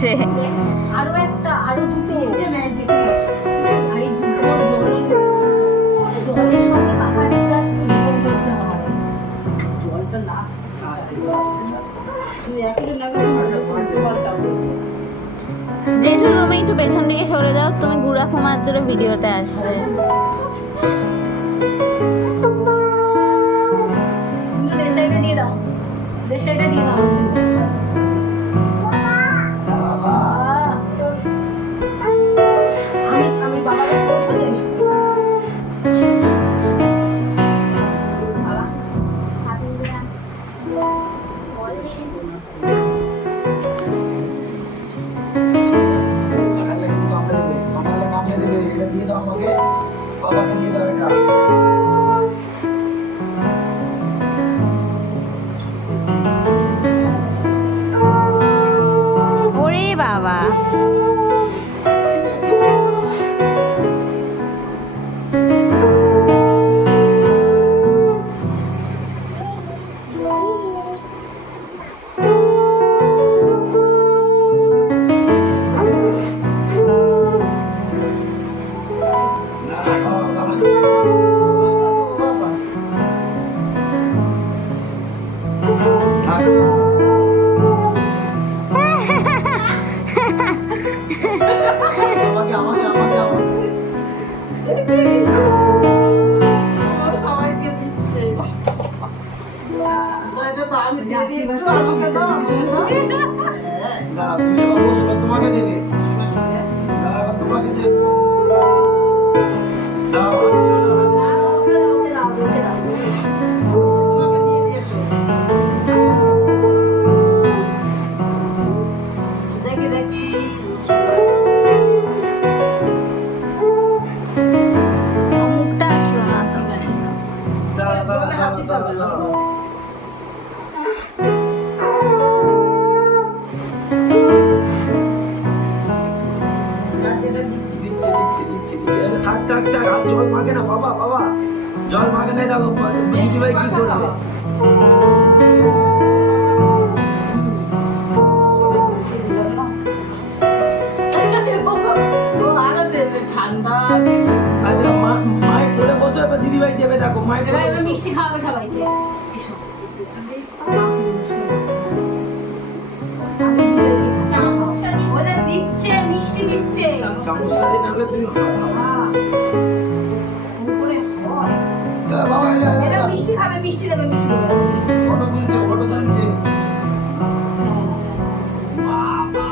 দিয়েছে। আরো একটা, আরো দুটো। আর এই দুটো জলের সঙ্গে পাখাটা যাচ্ছে, এরকম করতে হয়। জলটা লাস্টে তুই এখন না পাল্টাবো। জেঠু তুমি একটু পেছন দিকে সরে যাও, তুমি গুড়া কুমার জোরে ভিডিওতে আসছে। তুমি দেশাইটা দিয়ে দাও, দেশাইটা দিয়ে দাও। আমি বাবাকে বলবো যে বাবা হাতে দিয়ে বল ওরে বাবা, সবাইকে দিচ্ছে। এটা তো আমি দিয়ে দিই, একটু আমাকে দাও, আমাকে দাও। তোমাকে দেবে তোমাকে দেবে দাও ওকে দাও, ওকে দাও। তোমাকে দিয়ে দিয়েছো। দেখি দেখি। ও মুখটা আসলো না। ঠিক আছে। দাও বলে হাত দিতে হবে না। আজ এটা দিচ্ছি। দিচ্ছে আরে থাক থাক থাক আর জল মাগে না বাবা বাবা জল মাগে না দেখো দিদি ভাই কি করবে সবাইকে দিয়ে দিলাম না। ও আরো দেবে, ঠান্ডা বেশি। আচ্ছা মাইক করে বসে এবার দিদি ভাই দেবে দেখো মাইক এবার করে এবার বসো। মিষ্টি খাওয়াবে সবাইকে। এসো। ওদের দিচ্ছে, মিষ্টি দিচ্ছে। চামচটা দিয়ে নাহলে তুমি হ্যাঁ। উপরে হয়। বাবা এরা মিষ্টি খাবে, মিষ্টি দেবে, মিষ্টি দেবে। ফটো তুলছে বাবা